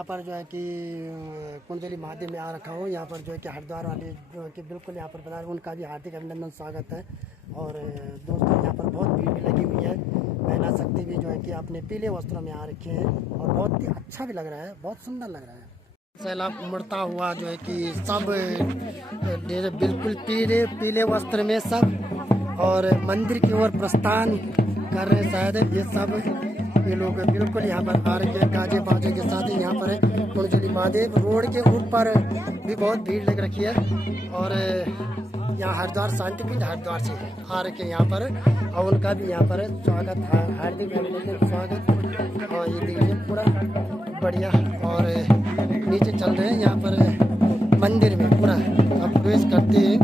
यहाँ पर जो है कि कुंडली महादेव में आ रखा हूँ। यहाँ पर जो है कि हरिद्वार वाले जो है कि बिल्कुल यहाँ पर बता रहे हैं, उनका भी हार्दिक अभिनंदन स्वागत है। और दोस्तों यहाँ पर बहुत भीड़ भी लगी हुई है। महिला शक्ति भी जो है कि अपने पीले वस्त्रों में आ रखे हैं और बहुत ही अच्छा भी लग रहा है, बहुत सुंदर लग रहा है। सैलाब उमड़ता हुआ जो है कि सब बिल्कुल पीले पीले वस्त्र में सब और मंदिर की ओर प्रस्थान कर रहे हैं। शायद ये सब ये लोग बिल्कुल यहाँ पर आ रहे हैं गाजे बाजे के साथ। यहाँ पर कुंडली महादेव रोड के ऊपर भी बहुत भीड़ लग रखी है। और यहाँ हरिद्वार शांति कुंज हरिद्वार से आ रखे यहाँ पर और उनका भी यहाँ पर स्वागत है, हार्दिक अभिनंदन स्वागत। और ये देखिए पूरा बढ़िया। और नीचे चल रहे हैं यहाँ पर मंदिर में पूरा अब प्रवेश करते हैं,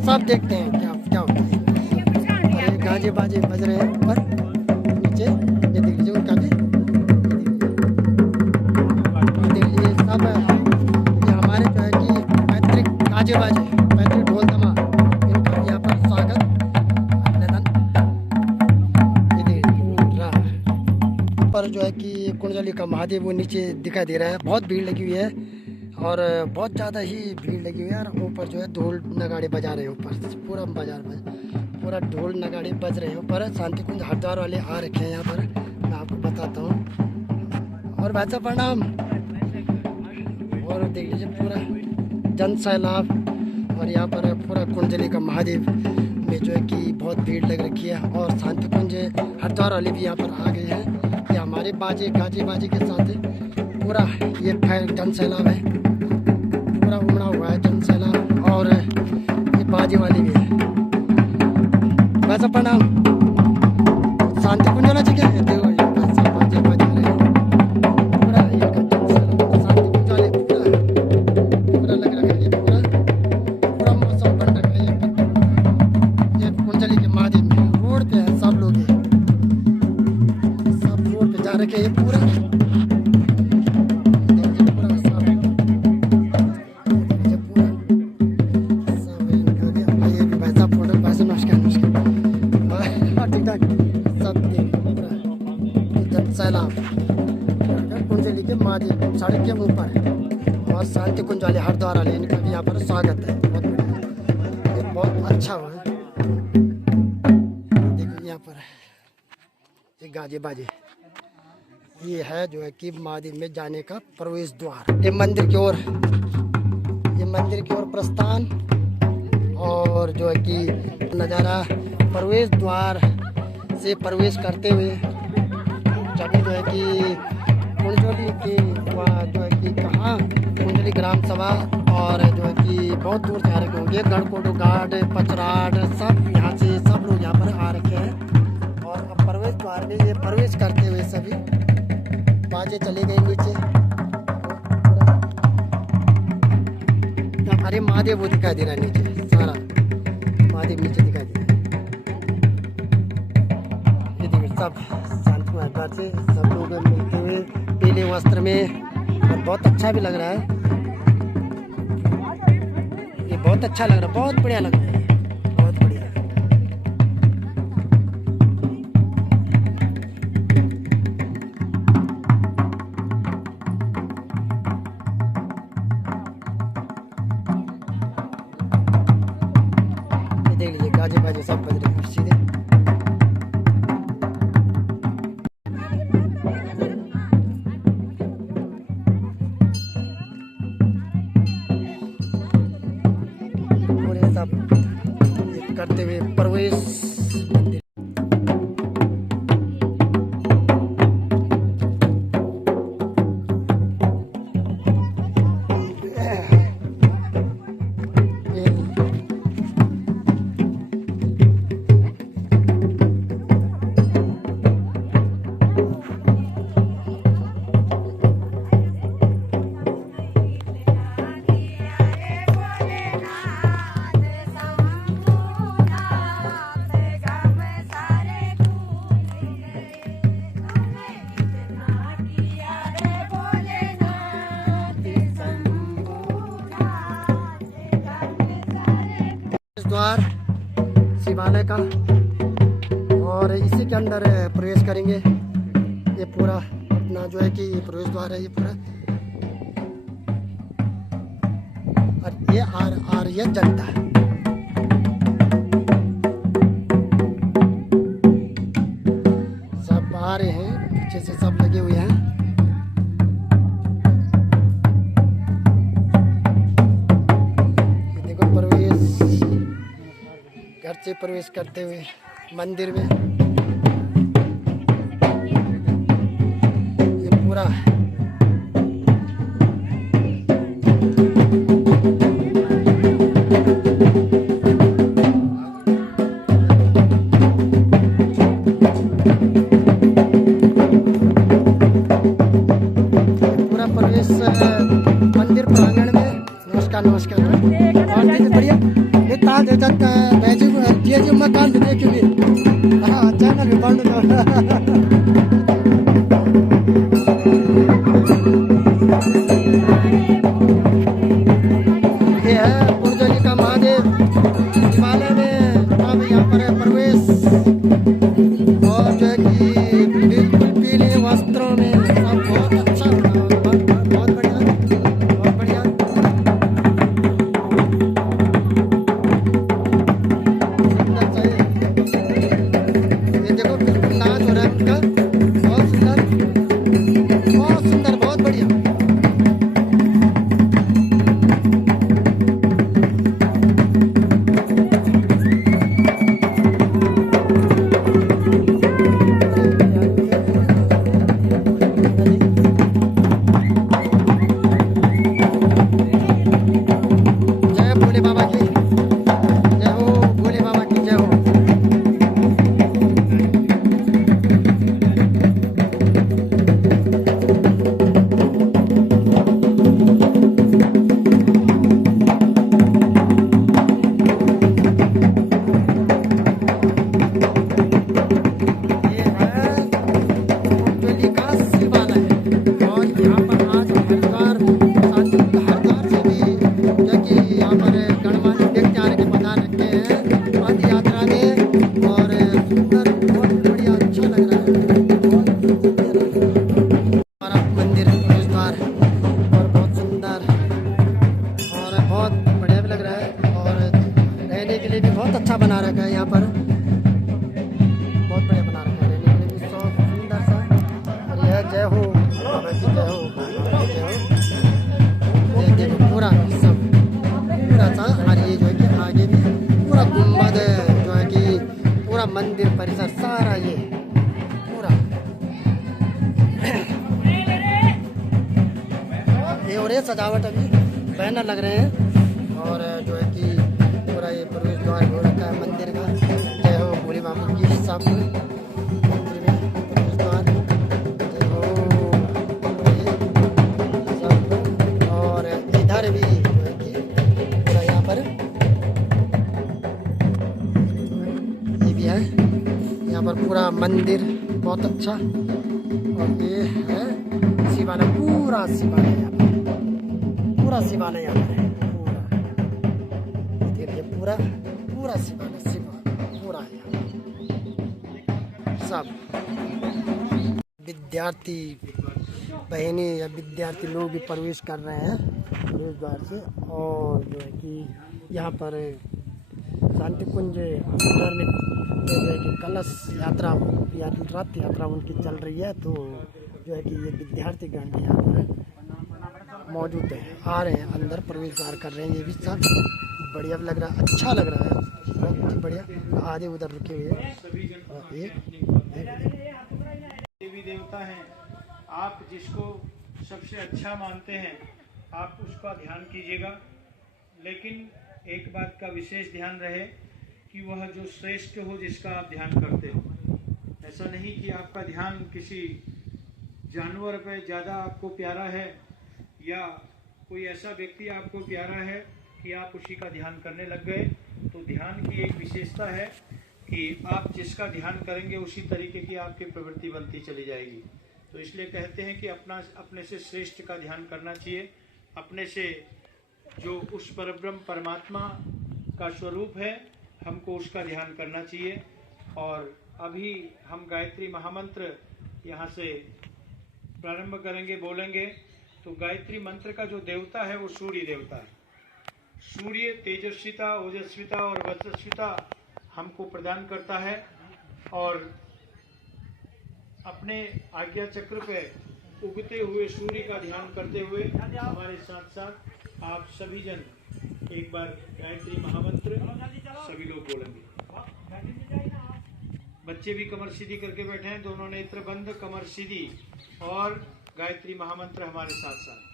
सब देखते हैं क्या क्या होता है। और गाजे बाजे बज रहे हैं ऊपर नीचे, ये देख लीजिए उनका भी देख लीजिए सब। ये हमारे जो है कि पैतृक गाजे बाजे पैतृक ढोल धमा इनका यहाँ पर स्वागत अभिनंदन। ये देख रहा पर जो है कि कुंडली का महादेव वो नीचे दिखाई दे रहा है। बहुत भीड़ लगी हुई है और बहुत ज़्यादा ही भीड़ लगी हुई है। और ऊपर जो है ढोल नगाड़े बजा रहे हैं, ऊपर पूरा बाजार में पूरा ढोल नगाड़े बज रहे हैं। ऊपर शांति कुंज हरिद्वार वाले आ रखे हैं यहाँ पर, मैं आपको बताता हूँ। और भाई साहब प्रणाम। और देख लीजिए पूरा जन सैलाब। और यहाँ पर पूरा कुंडली का महादेव में जो है कि बहुत भीड़ लग रखी है। और शांति कुंज हरिद्वार वाले भी यहाँ पर आ गए हैं। ये हमारे बाजे गाजे बाजे के साथ पूरा ये जन सैलाब है, पूरा उमड़ा हुआ है जन सैलाब। और ये बाजे वाले भी है। वैसा प्रणाम शांति कुंज होना चाहिए। बाजे बाजे पूरा ये जन सैलाब शांति कुंज वाले पूरा लग रहा है। ये पूरा मौसम बन रखा है। ये कुंडली के महादेव में रोड पे है सब लोग, सब रोड पे जा रखे हैं। ये पूरा कुंडली के महादेव सड़क के ऊपर है। और शांति कुंज वाले हरिद्वार वाले इनका भी यहाँ पर स्वागत है। बहुत बढ़िया, ये बहुत अच्छा हुआ है। देखो यहाँ पर ये गाजे बाजे, ये है जो है कि महादेव में जाने का प्रवेश द्वार। ये मंदिर की ओर, ये मंदिर की ओर प्रस्थान। और जो है कि नज़ारा प्रवेश द्वार से प्रवेश करते हुए जब जो है कि कुंडली की वहाँ जो है कि कहाँ कुंडली ग्राम सभा और जो है कि बहुत दूर से आ रखे होंगे, गढ़कोटो घाट पचराट सब यहाँ से सब लोग यहाँ पर आ रखे हैं। और अब प्रवेश द्वार में ये प्रवेश करते हुए सभी बाजे चले गए नीचे। अरे महादेव वो दिखाई दे रहा है नीचे, सारा महादेव नीचे दिखाई दे रहा है। ये देखिए सब शांति महादेव से सब लोग मिलते हुए पीले वस्त्र में। और बहुत अच्छा भी लग रहा है, ये बहुत अच्छा लग रहा है, बहुत बढ़िया लग रहा है, बहुत बढ़िया। ये देख लीजिए गाजे बाजे सब बज रहे हैं सीधे। करते हुए प्रवेश मंदिर। द्वार शिवालय का और इसी के अंदर प्रवेश करेंगे। ये पूरा अपना जो है कि प्रवेश द्वार है, ये पूरा ये आर्य जनता है। सब आ रहे हैं, पीछे से सब लगे हुए हैं। ये देखो प्रवेश, घर से प्रवेश करते हुए मंदिर में। ये पूरा प्रवेश मंदिर प्रांगण में। नमस्कार नमस्कार। और देखिए बढ़िया ये ताल देता बैजू जेजू मकान देखे भी। हाँ चैनल भी बंद ये है पुरजली का महादेव हिमालय में। अब यहाँ पर है प्रवेश, और जो है कि बिल्कुल पीले वस्त्रों में सब बहुत अच्छा, बहुत बढ़िया, बहुत बढ़िया। सुंदर सा ये देखो बिल्कुल नाच हो रहा है उनका, बहुत सुंदर, बहुत सुंदर, बहुत बढ़िया। बहुत अच्छा बना रखा है यहाँ पर, बहुत बढ़िया बना रखा है रहने के लिए भी, सब सुंदर सा। और यह जय हो बाबा जी, जय हो, जय हो। ये देखो पूरा सब पूरा सा। और ये जो है कि आगे भी पूरा गुम्बद जो है कि पूरा मंदिर परिसर सारा ये पूरा ये। और ये सजावट अभी बैनर लग रहे हैं, और जो है कि पूरा ये प्रवेश द्वार हो रखा है मंदिर का। जय हो भोले बाबा की, सब मंदिर में प्रवेश द्वार, जय हो सब। और इधर भी जो है कि पूरा यहाँ पर ये भी है, यहाँ पर पूरा मंदिर बहुत अच्छा। और ये है शिवालय, पूरा शिवालय यहाँ पर, पूरा शिवालय यहाँ पर है, पूरा पूरा शिवालय पूरा है सब। विद्यार्थी बहनें या विद्यार्थी लोग भी प्रवेश कर रहे हैं प्रवेश द्वार से। और जो है कि यहाँ पर शांति कुंज अंदर में जो है कि कलश यात्रा या रथ यात्रा उनकी चल रही है। तो जो है कि ये विद्यार्थी गण भी यहाँ पर मौजूद है, आ रहे हैं अंदर प्रवेश द्वार कर रहे हैं। ये भी सब बढ़िया लग रहा है, अच्छा लग रहा है, बहुत बढ़िया। आधे उधर रुके हुए हैं। देवी देवता हैं, आप जिसको सबसे अच्छा मानते हैं आप उसका ध्यान कीजिएगा, लेकिन एक बात का विशेष ध्यान रहे कि वह जो श्रेष्ठ हो जिसका आप ध्यान करते हो। ऐसा नहीं कि आपका ध्यान किसी जानवर पे ज़्यादा आपको प्यारा है या कोई ऐसा व्यक्ति आपको प्यारा है कि आप उसी का ध्यान करने लग गए। तो ध्यान की एक विशेषता है कि आप जिसका ध्यान करेंगे उसी तरीके की आपकी प्रवृत्ति बनती चली जाएगी। तो इसलिए कहते हैं कि अपने से श्रेष्ठ का ध्यान करना चाहिए, अपने से जो उस परब्रह्म परमात्मा का स्वरूप है हमको उसका ध्यान करना चाहिए। और अभी हम गायत्री महामंत्र यहाँ से प्रारंभ करेंगे, बोलेंगे। तो गायत्री मंत्र का जो देवता है वो सूर्य देवता है। सूर्य तेजस्विता, ओजस्विता और वजस्विता हमको प्रदान करता है। और अपने आज्ञा चक्र पे उगते हुए सूर्य का ध्यान करते हुए हमारे साथ साथ आप सभी जन एक बार गायत्री महामंत्र सभी लोग बोलेंगे। बच्चे भी कमर सीधी करके बैठे हैं, दोनों नेत्र बंद, कमर सीधी, और गायत्री महामंत्र हमारे साथ साथ।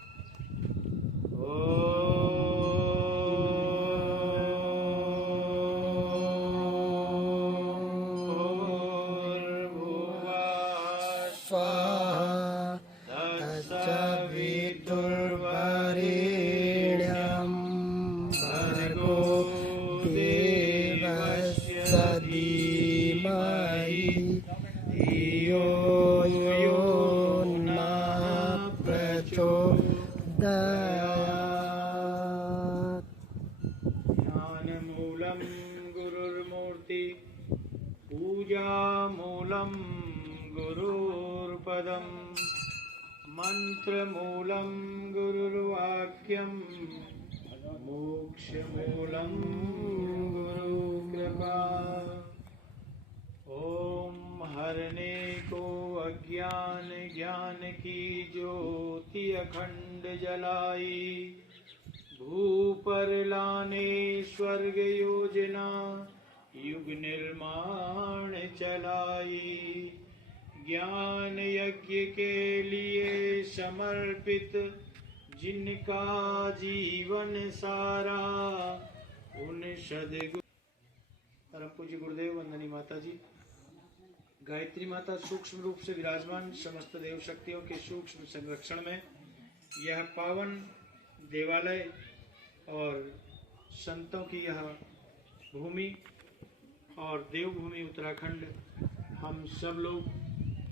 ध्यानमूलं गुरुर्मूर्ति, पूजामूलं गुरुर्पदं, मंत्रमूलं गुरुर्वाक्यं, मोक्षमूलं गुरुकृपा। ओम हरने को अज्ञान ज्ञान की ज्योति अखंड जलाई, भू पर लाने स्वर्ग योजना, युग निर्माण चलाई। ज्ञान यज्ञ के लिए समर्पित जिनका जीवन सारा, उन सद्गुरु। परम पूज्य गुरुदेव, वंदनी माता जी। गायत्री माता सूक्ष्म रूप से विराजमान समस्त देव शक्तियों के सूक्ष्म संरक्षण में यह पावन देवालय और संतों की यह भूमि और देवभूमि उत्तराखंड, हम सब लोग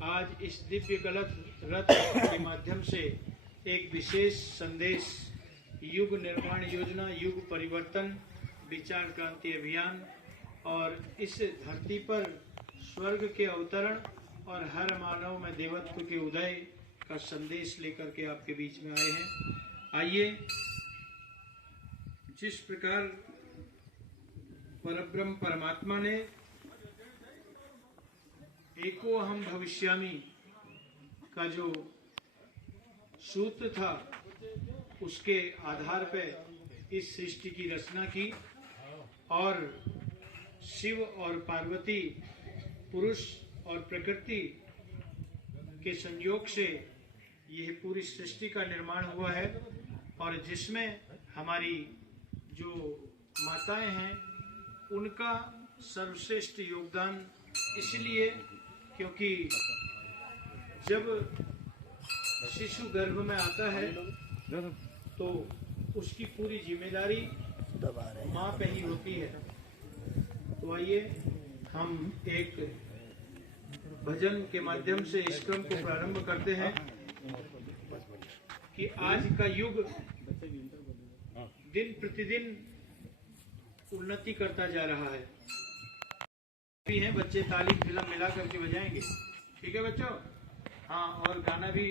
आज इस दिव्य कलश रथ के माध्यम से एक विशेष संदेश, युग निर्माण योजना, युग परिवर्तन, विचार क्रांति अभियान और इस धरती पर स्वर्ग के अवतरण और हर मानव में देवत्व के उदय का संदेश लेकर के आपके बीच में आए हैं। आइए, जिस प्रकार परब्रह्म परमात्मा ने एको अहम भविष्यामि का जो सूत्र था, उसके आधार पर इस सृष्टि की रचना की और शिव और पार्वती, पुरुष और प्रकृति के संयोग से यह पूरी सृष्टि का निर्माण हुआ है, और जिसमें हमारी जो माताएं हैं उनका सर्वश्रेष्ठ योगदान, इसलिए क्योंकि जब शिशु गर्भ में आता है तो उसकी पूरी जिम्मेदारी माँ पे ही होती है। तो आइए हम एक भजन के माध्यम से इस क्रम को प्रारंभ करते हैं कि आज का युग दिन प्रतिदिन उन्नति करता जा रहा है। भी हैं बच्चे, ताली फिल्म मिला करके बजाएंगे, ठीक है बच्चों? हाँ, और गाना भी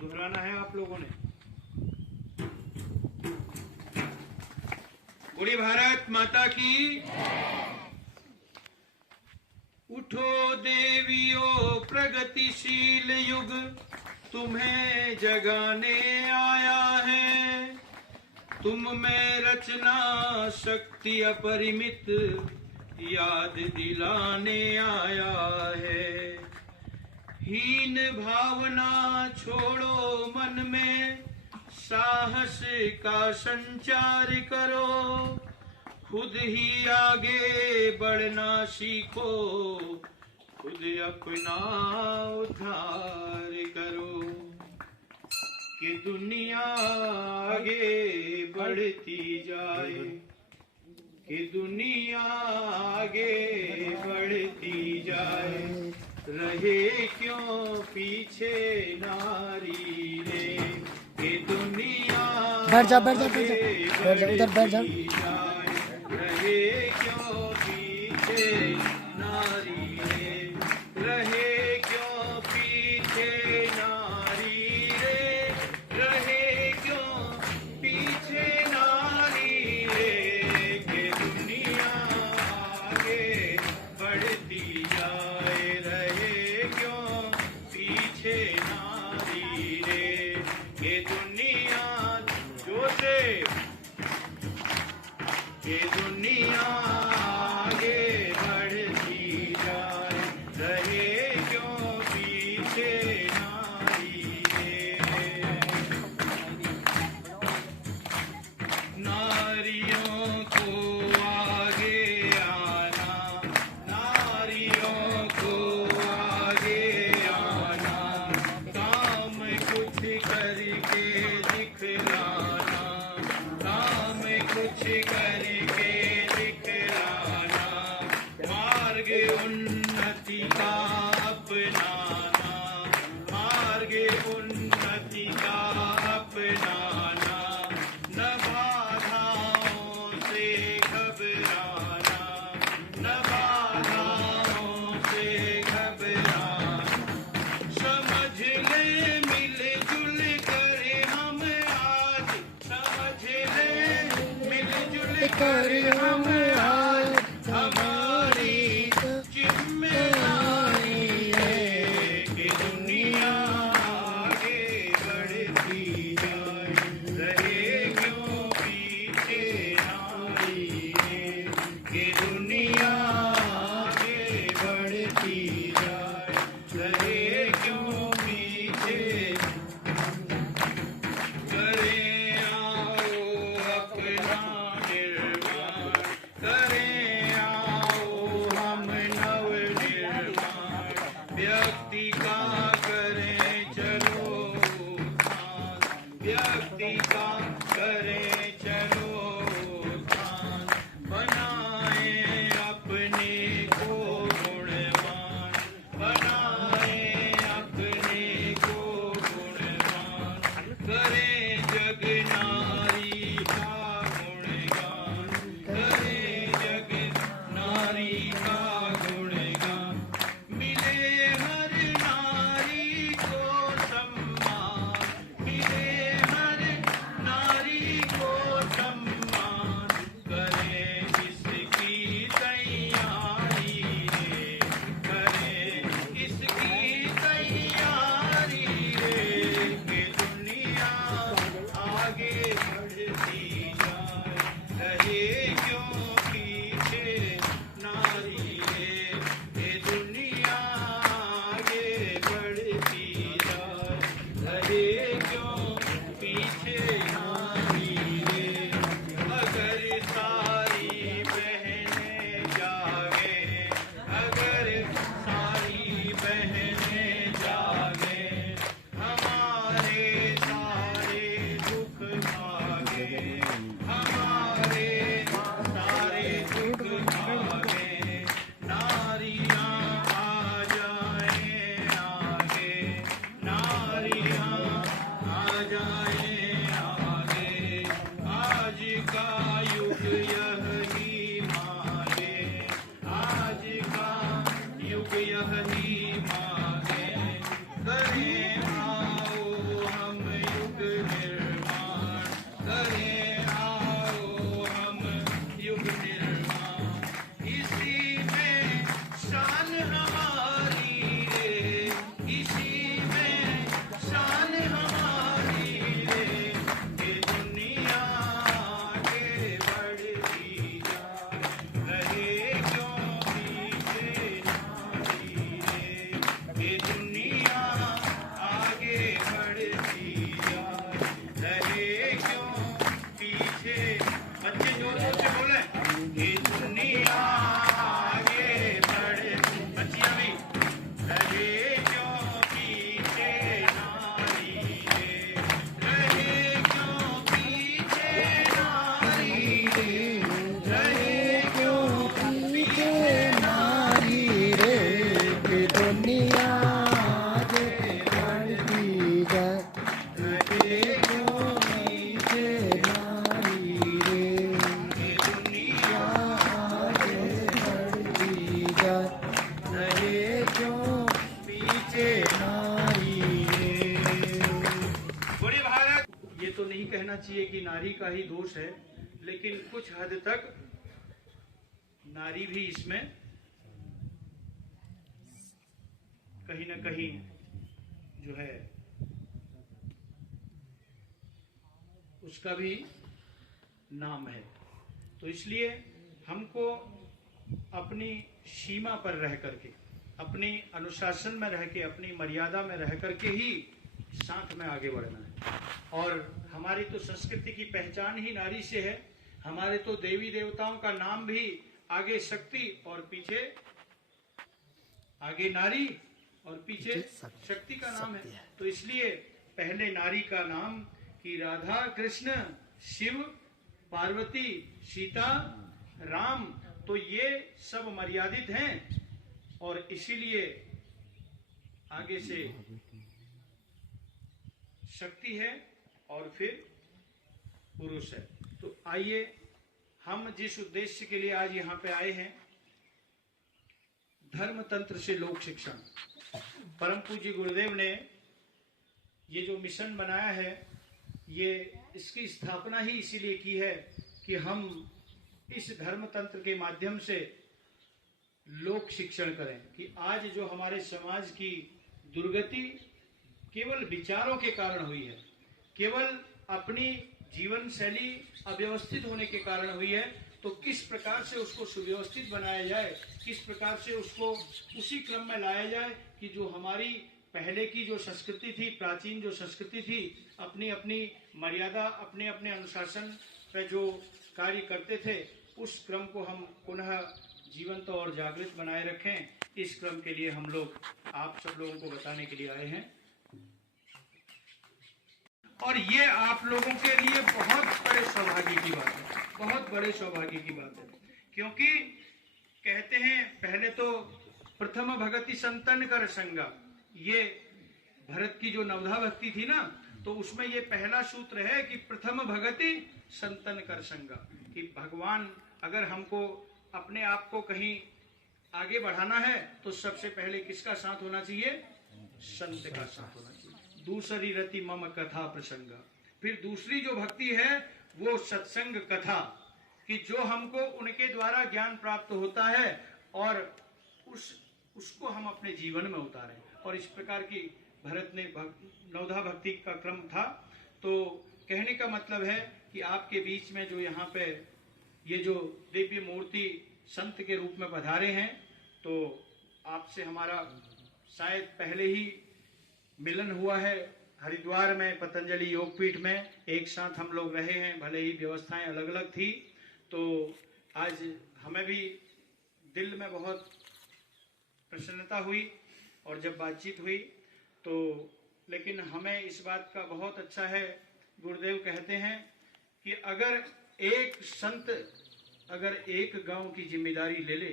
दोहराना है आप लोगों ने। बोली भारत माता की। उठो देवियों, प्रगतिशील युग तुम्हें जगाने आया है। तुम में रचना शक्ति अपरिमित याद दिलाने आया है। हीन भावना छोड़ो मन में, साहस का संचार करो। खुद ही आगे बढ़ना सीखो, खुद अपना उद्धार करो। कि दुनिया आगे बढ़ती जाए, कि दुनिया आगे बढ़ती जाए। रहे क्यों पीछे नारी रे, कि दुनिया बैठ जा उधर बैठ जा। रहे क्यों पीछे नारी रे, रहे क्यों पीछे नारी रे, रहे क्यों पीछे नारी पर हम आए, हमारी जिम्मेदारी है कि दुनिया आगे बढ़ती जाए, रहे क्यों पीछे नारी है कि दुनिया आगे बढ़ती जाए, रहे क्यों पीछे। करें आओ अपना निर्माण, करें आओ हम नव निर्माण, व्यक्ति का करें चलो उत्थान, व्यक्ति का करें चलो उत्थान, बनाए अपने को गुणवान, बनाए अपने को गुणवान, करें जग नारी का गुणगान, करें जग नारी का गुणगान, मिले हर नारी को सम्मान, मिले हर नारी को सम्मान, करें इसकी तैयारी रे, करें इसकी तैयारी रे कि दुनिया आगे बढ़ती जाए, रहे क्यों पीछे नारी रे कि दुनिया आगे बढ़ती जाए, रहे क्यों पीछे नारी रे। अगर सारी बहनें जागे, अगर सारी बहनें जागे, हमारे सारे दुख भागे, हमारे सारे दुख भागे, नारियां आ जाएं आगे, नारियां आ जाएं आगे, आज का युग यही मांगे, आज का युग यही मांगे, करें आओ हम युग निर्माण, करें आओ हम युग निर्माण, इसी में शान हमारी रे, इसी में शान हमारी रे कि दुनिया आगे बढ़ती जाए, रहे क्यों पीछे नारी रे कि दुनिया आगे बढ़ती जाए, रहे क्यों पीछे। बच्चे जोर जोर से बोले कि दुनिया आगे बढ़े, बच्चियां भी, रहे क्यों पीछे नारी रे, रहे क्यों पीछे नारी रे, रहे क्यों पीछे नारी रे कि दुनिया आगे बढ़ती जाए, रहे क्यों पीछे नारी रे कि दुनिया आगे बढ़ती जाए, रहे क्यों पीछे नारी रे। बड़े भारत, ये तो नहीं कहना चाहिए कि नारी का ही दोष है, लेकिन कुछ हद तक नारी भी इसमें कहीं ना कहीं जो है उसका भी नाम है। तो इसलिए हमको अपनी सीमा पर रह करके, अपनी अनुशासन में रह के, अपनी मर्यादा में रह करके ही साथ में आगे बढ़ना है। और हमारी तो संस्कृति की पहचान ही नारी से है। हमारे तो देवी देवताओं का नाम भी आगे शक्ति और पीछे, आगे नारी और पीछे शक्ति का नाम है। तो इसलिए पहले नारी का नाम कि राधा कृष्ण शिव पार्वती सीता राम, तो ये सब मर्यादित हैं और इसीलिए आगे से शक्ति है और फिर पुरुष है। तो आइए हम जिस उद्देश्य के लिए आज यहाँ पे आए हैं, धर्म तंत्र से लोक शिक्षण, परम पूज्य गुरुदेव ने ये जो मिशन बनाया है, ये इसकी स्थापना ही इसीलिए की है कि हम इस धर्म तंत्र के माध्यम से लोक शिक्षण करें कि आज जो हमारे समाज की दुर्गति केवल विचारों के कारण हुई है, केवल अपनी जीवन शैली अव्यवस्थित होने के कारण हुई है, तो किस प्रकार से उसको सुव्यवस्थित बनाया जाए, किस प्रकार से उसको उसी क्रम में लाया जाए कि जो हमारी पहले की जो संस्कृति थी, प्राचीन जो संस्कृति थी, अपनी अपनी मर्यादा, अपने अपने अनुशासन पे जो कार्य करते थे, उस क्रम को हम पुनः जीवंत और जागृत बनाए रखें। इस क्रम के लिए हम लोग आप सब लोगों को बताने के लिए आए हैं और ये आप लोगों के लिए बहुत बड़े सौभाग्य की बात है, बहुत बड़े सौभाग्य की बात है। क्योंकि कहते हैं पहले तो प्रथम भगति संतन कर संगा, ये भरत की जो नवधा भक्ति थी ना, तो उसमें ये पहला सूत्र है कि प्रथम भगति संतन कर संगा, कि भगवान अगर हमको अपने आप को कहीं आगे बढ़ाना है तो सबसे पहले किसका साथ होना चाहिए? संत का साथ होना चाहिए। दूसरी रति मम कथा प्रसंगा, फिर दूसरी जो भक्ति है वो सत्संग कथा, कि जो हमको उनके द्वारा ज्ञान प्राप्त होता है और उसको हम अपने जीवन में उतारें। और इस प्रकार की भरत ने नवधा भक्ति का क्रम था। तो कहने का मतलब है कि आपके बीच में जो यहाँ पे ये जो दिव्य मूर्ति संत के रूप में पधारे हैं, तो आपसे हमारा शायद पहले ही मिलन हुआ है हरिद्वार में पतंजलि योगपीठ में, एक साथ हम लोग रहे हैं, भले ही व्यवस्थाएं अलग अलग थी। तो आज हमें भी दिल में बहुत प्रसन्नता हुई और जब बातचीत हुई तो, लेकिन हमें इस बात का बहुत अच्छा है, गुरुदेव कहते हैं कि अगर एक संत अगर एक गांव की जिम्मेदारी ले ले,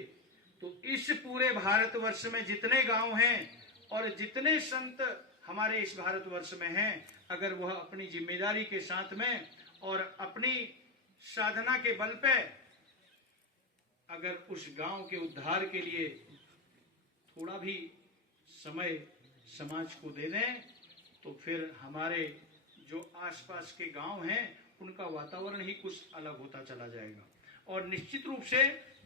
तो इस पूरे भारतवर्ष में जितने गांव हैं और जितने संत हमारे इस भारतवर्ष में हैं, अगर वह अपनी जिम्मेदारी के साथ में और अपनी साधना के बल पे अगर उस गांव के उद्धार के लिए थोड़ा भी समय समाज को दे दें, तो फिर हमारे जो आसपास के गांव हैं उनका वातावरण ही कुछ अलग होता चला जाएगा। और निश्चित रूप से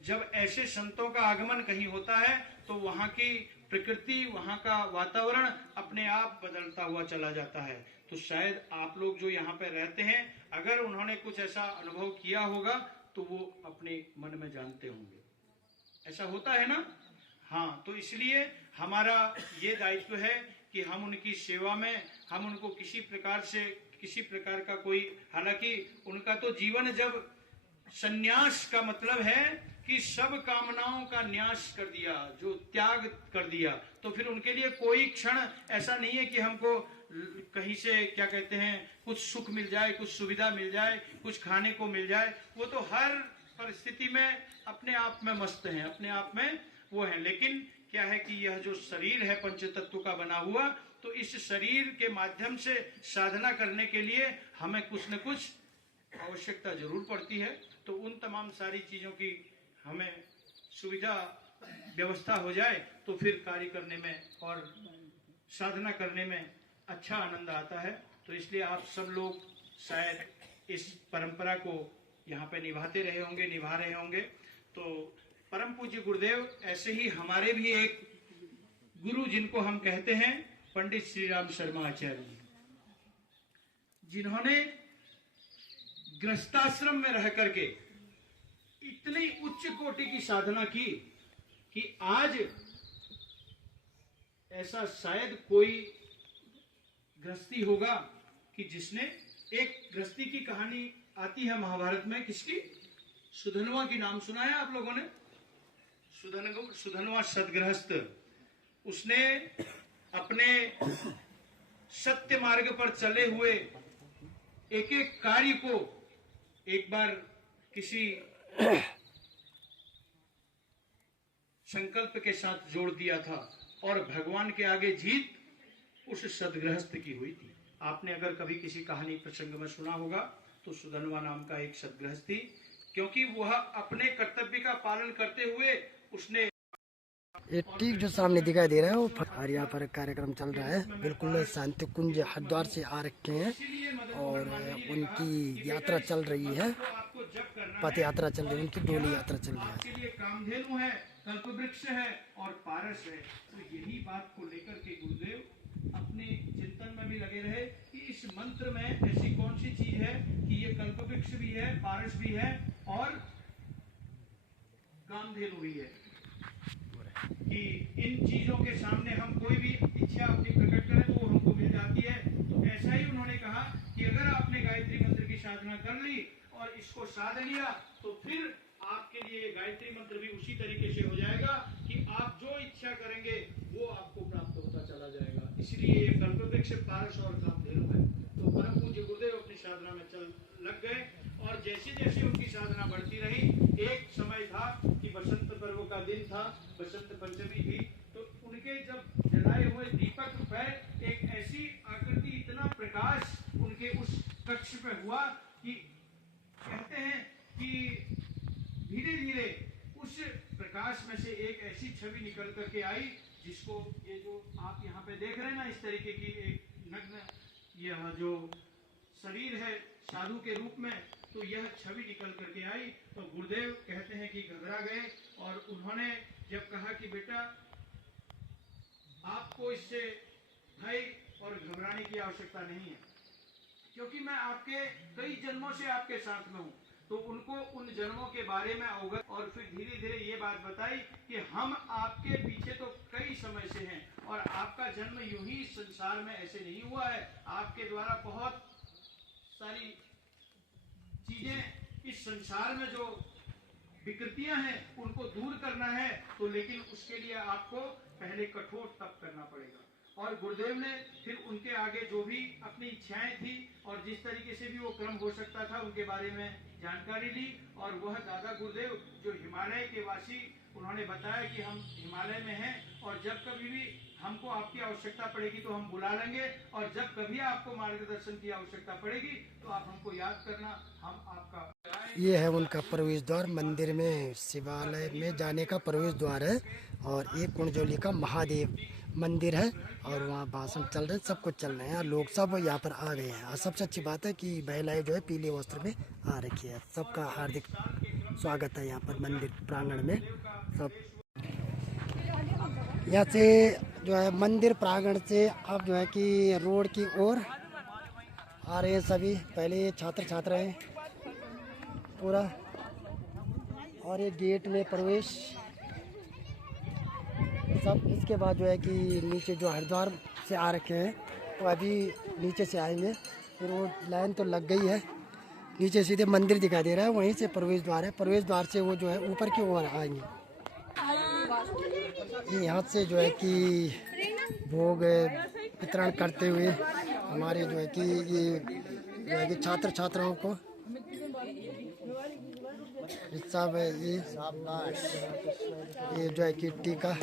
जब ऐसे संतों का आगमन कहीं होता है तो वहां की प्रकृति, वहां का वातावरण अपने आप बदलता हुआ चला जाता है। तो शायद आप लोग जो यहाँ पे रहते हैं, अगर उन्होंने कुछ ऐसा अनुभव किया होगा तो वो अपने मन में जानते होंगे। ऐसा होता है ना? हाँ, तो इसलिए हमारा ये दायित्व है कि हम उनकी सेवा में, हम उनको किसी प्रकार का कोई, हालांकि उनका तो जीवन, जब संन्यास का मतलब है कि सब कामनाओं का न्यास कर दिया, जो त्याग कर दिया, तो फिर उनके लिए कोई क्षण ऐसा नहीं है कि हमको कहीं से क्या कहते हैं कुछ सुख मिल जाए, कुछ सुविधा मिल जाए, कुछ खाने को मिल जाए। वो तो हर परिस्थिति में अपने आप में मस्त हैं, अपने आप में वो है। लेकिन क्या है कि यह जो शरीर है पंच तत्व का बना हुआ, तो इस शरीर के माध्यम से साधना करने के लिए हमें कुछ न कुछ आवश्यकता जरूर पड़ती है। तो उन तमाम सारी चीजों की हमें सुविधा व्यवस्था हो जाए तो फिर कार्य करने में और साधना करने में अच्छा आनंद आता है। तो इसलिए आप सब लोग शायद इस परंपरा को यहाँ पे निभा रहे होंगे। तो परम पूज्य गुरुदेव ऐसे ही हमारे भी एक गुरु, जिनको हम कहते हैं पंडित श्री राम शर्मा आचार्य, जिन्होंने गृहस्थाश्रम में रह करके इतनी उच्च कोटि की साधना की कि आज ऐसा शायद कोई गृहस्थी होगा कि जिसने, एक गृहस्थी की कहानी आती है महाभारत में, किसकी? सुधनवा की नाम सुना है आप लोगों ने? सुधनवा सदगृहस्थ, उसने अपने सत्य मार्ग पर चले हुए एक एक कार्य को एक बार किसी संकल्प के साथ जोड़ दिया था और भगवान के आगे जीत उस सदगृहस्थ की हुई थी। आपने अगर कभी किसी कहानी प्रसंग में सुना होगा तो सुधनवा नाम का एक सदगृहस्थी, क्योंकि वह अपने कर्तव्य का पालन करते हुए उसने ये ठीक जो सामने दिखाई दे रहा है वो और यहाँ पर कार्यक्रम चल रहा है। बिल्कुल शांति कुंज हरिद्वार से आ रखे हैं और उनकी यात्रा चल रही है, पथ यात्रा चल रही है, उनकी डोली यात्रा चल रही है। आपके लिए कामधेनु है, कल्पवृक्ष है और पारस है। तो यही बात को लेकर के गुरुदेव अपने चिंतन में भी लगे रहे कि इस मंत्र में ऐसी कौन सी चीज है कि ये कल्पवृक्ष भी है, पारस भी है और कामधेनु भी है, कि इन चीजों के सामने हम कोई भी इच्छा अपनी प्रकट करें तो वो हमको मिल जाती है। तो ऐसा ही उन्होंने कहा कि अगर आपने गायत्री मंत्र की साधना कर ली और इसको साध लिया तो फिर आपके लिए गायत्री मंत्र भी उसी तरीके से हो जाएगा कि आप जो इच्छा करेंगे वो आपको प्राप्त होता चला जाएगा। इसलिए ये कल्पवृक्ष, पारस और कामधेनु है। तो परम पूज्य गुरुदेव अपनी साधना में चल लग गए और जैसे जैसे उनकी साधना बढ़ती रही, एक समय था कि बसंत पर्व का दिन था, बसंत पंचमी थी, तो उनके जब जलाए हुए दीपक पर एक ऐसी आकृति, इतना प्रकाश उनके उस कक्ष पे हुआ कि कहते हैं कि धीरे धीरे उस प्रकाश में से एक ऐसी छवि निकल करके आई जिसको ये जो आप यहाँ पे देख रहे हैं ना, इस तरीके की एक नग्न यह जो शरीर है साधु के रूप में, तो यह छवि निकल करके आई। तो गुरुदेव कहते हैं कि घबरा गए और उन्होंने जब कहा कि बेटा आपको इससे भय और घबराने की आवश्यकता नहीं है, क्योंकि मैं आपके कई जन्मों से आपके साथ में हूँ। तो उनको उन जन्मों के बारे में अवगत और फिर धीरे धीरे ये बात बताई कि हम आपके पीछे तो कई समय से हैं और आपका जन्म यूं ही संसार में ऐसे नहीं हुआ है, आपके द्वारा बहुत सारी चीजें इस संसार में जो विकृतियां हैं उनको दूर करना है, तो लेकिन उसके लिए आपको पहले कठोर तप करना पड़ेगा। और गुरुदेव ने फिर उनके आगे जो भी अपनी इच्छाएं थी और जिस तरीके से भी वो क्रम हो सकता था उनके बारे में जानकारी ली। और वह दादा गुरुदेव जो हिमालय के वासी, उन्होंने बताया कि हम हिमालय में हैं और जब कभी भी हमको आपकी आवश्यकता पड़ेगी तो हम बुला लेंगे, और जब कभी आपको मार्गदर्शन की आवश्यकता पड़ेगी तो आप हमको याद करना, हम आपका। ये है उनका प्रवेश द्वार, मंदिर में शिवालय में जाने का प्रवेश द्वार है और एक कुंजोली का महादेव मंदिर है और वहाँ भाषण चल रहे, सब कुछ चल रहे हैं, लोग सब यहाँ पर आ गए हैं। और सबसे अच्छी बात है कि महिलाएं जो है पीले वस्त्र में आ रखी है। सबका हार्दिक स्वागत है यहाँ पर मंदिर प्रांगण में। सब यहाँ से जो है मंदिर प्रांगण से अब जो है कि रोड की ओर आ रहे हैं सभी। पहले छात्र छात्रा हैं पूरा, और ये गेट में प्रवेश सब। इसके बाद जो है कि नीचे जो हरिद्वार से आ रखे हैं तो अभी नीचे से आएंगे, फिर वो लाइन तो लग गई है, नीचे सीधे मंदिर दिखाई दे रहा है, वहीं से प्रवेश द्वार है। प्रवेश द्वार से वो जो है ऊपर की ओर आएंगे। ये यहाँ से जो है कि भोग वितरण करते हुए हमारे जो है कि ये जो है कि छात्र छात्राओं को सब ये जो है कि टीका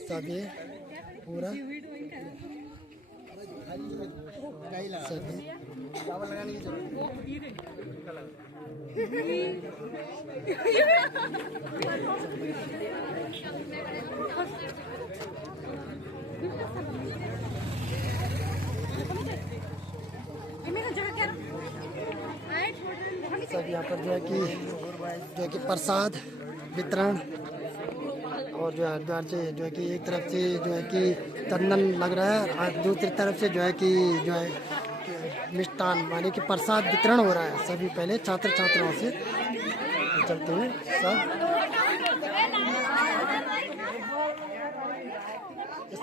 सब, ये पूरा सभी लगाने की जरूरत। सब यहाँ पर जो है कि प्रसाद वितरण, और जो है हरिद्वार से जो है कि एक तरफ से जो है कि चंदन लग रहा है और दूसरी तरफ से जो है कि मिष्ठान माने कि प्रसाद वितरण हो रहा है। सभी पहले छात्र छात्राओं से चलते हुए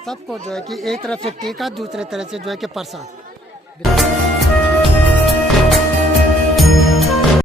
सबको जो है कि एक तरफ से टीका, दूसरे तरफ से जो है कि प्रसाद।